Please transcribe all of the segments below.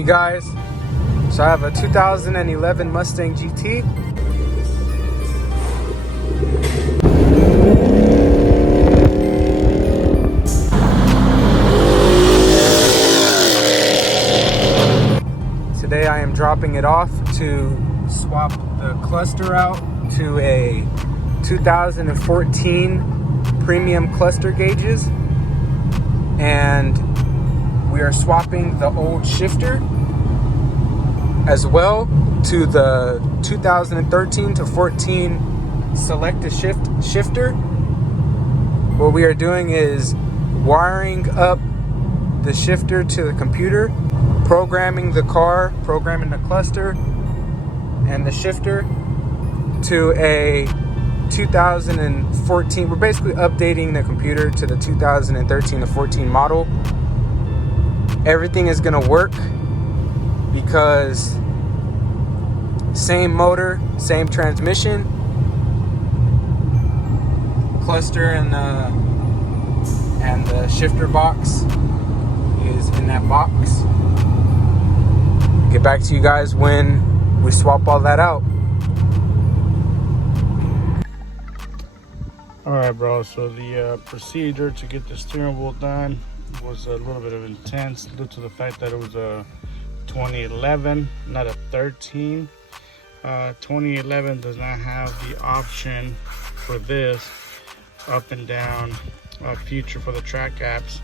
you guys. So I have a 2011 Mustang GT. Today I am dropping it off to swap the cluster out to a 2014 premium cluster gauges, and we are swapping the old shifter as well to the 2013 to 14 selective shifter. What we are doing is wiring up the shifter to the computer, programming the car, programming the cluster and the shifter to a 2014. We're basically updating the computer to the 2013 to 14 model. Everything is going to work because same motor, same transmission, cluster and the shifter box is in that box. Get back to you guys when we swap all that out. Alright bro, so the procedure to get the steering wheel done was a little bit of intense due to the fact that it was a 2011, not a 13. 2011 does not have the option for this up and down feature for the track apps.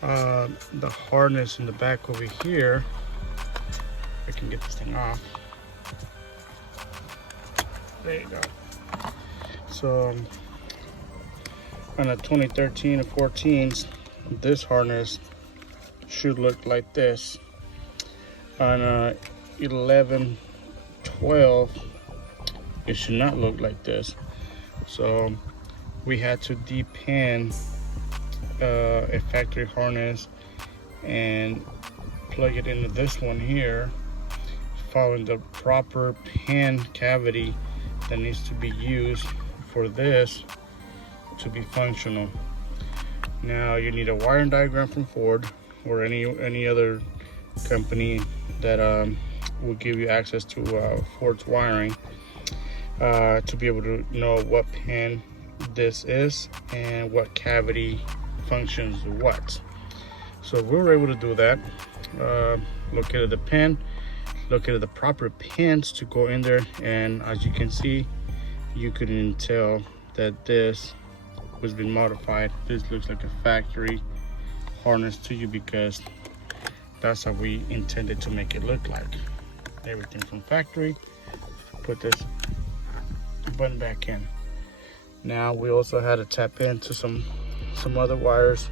The harness in the back over here, I can get this thing off. There you go. So on a 2013 or 14s, this harness should look like this. On a 11, 12, it should not look like this. So we had to depin a factory harness and plug it into this one here, following the proper pin cavity that needs to be used for this to be functional. Now you need a wiring diagram from Ford or any other company that will give you access to Ford's wiring to be able to know what pin this is and what cavity functions what. So we were able to do that. Located the pin, located the proper pins to go in there, and as you can see, you couldn't tell that this was been modified. This looks like a factory harness to you because that's how we intended to make it look like. Everything from factory. Put this button back in. Now we also had to tap into some other wires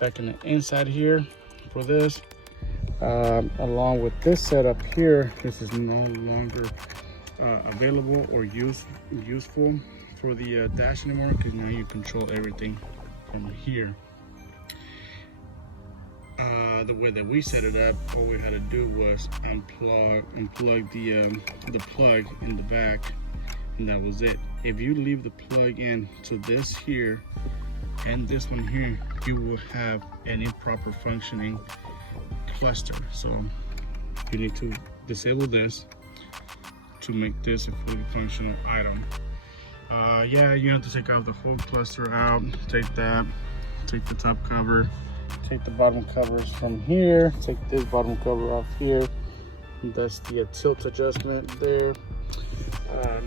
back in the inside here for this. Along with this setup here, this is no longer available or useful for the dash anymore, because now you control everything from here. The way that we set it up, all we had to do was unplug the plug in the back, and that was it. If you leave the plug in to this here and this one here, you will have an improper functioning cluster. So you need to disable this to make this a fully functional item. Yeah, you have to take out the whole cluster out. Take that, take the top cover, take the bottom covers from here, take this bottom cover off here. That's the tilt adjustment there.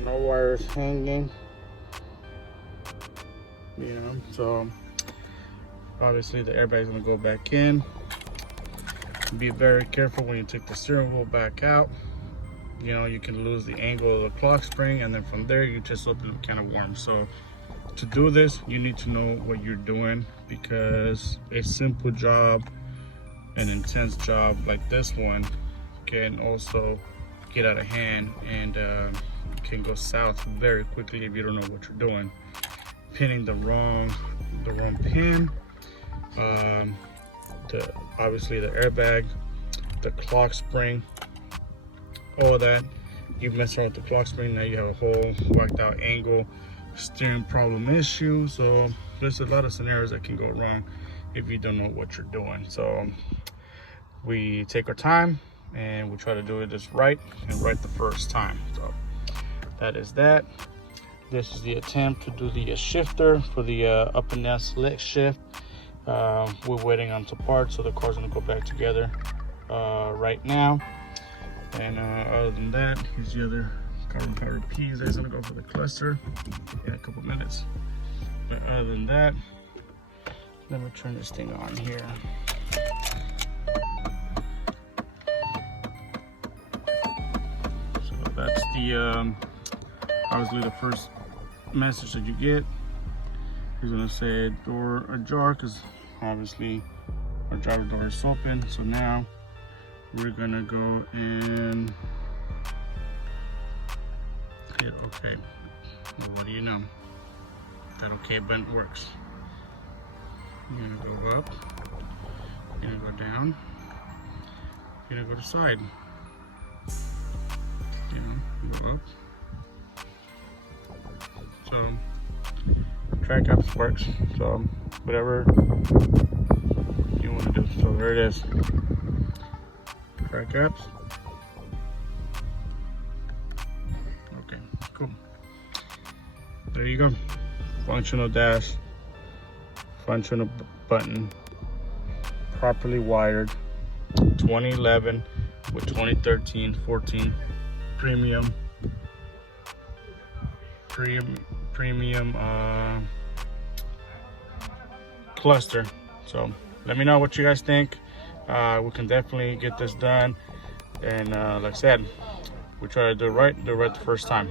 No wires hanging, you know, so obviously the airbag is going to go back in. Be very careful when you take the steering wheel back out. You know, you can lose the angle of the clock spring, and then from there you just open a can of worms. So to do this, you need to know what you're doing, because a simple job, an intense job like this one, can also get out of hand and can go south very quickly if you don't know what you're doing. Pinning the wrong pin, obviously the airbag, the clock spring, all that. You mess around with the clock spring, now you have a whole whacked out angle, steering problem issue. So there's a lot of scenarios that can go wrong if you don't know what you're doing. So we take our time and we try to do it just right and right the first time. So that is that. This is the attempt to do the shifter for the up and down select shift. We're waiting on some parts, so the car's gonna go back together right now. And other than that, here's the other carbon fiber piece that's gonna go for the cluster in a couple minutes. But other than that, let me turn this thing on here. So that's the obviously the first message that you get. He's gonna say door ajar because obviously our driver door is open. So now we're gonna go and hit OK. Well, what do you know? That OK button works. You're gonna go up, you're gonna go down, you're gonna go to side. Go up. So track apps works. So whatever you want to do. So there it is. Track apps. Okay, cool. There you go. Functional dash, functional button, properly wired. 2011 with 2013, 14 premium cluster. So let me know what you guys think. We can definitely get this done, and like I said, we try to do it right the first time.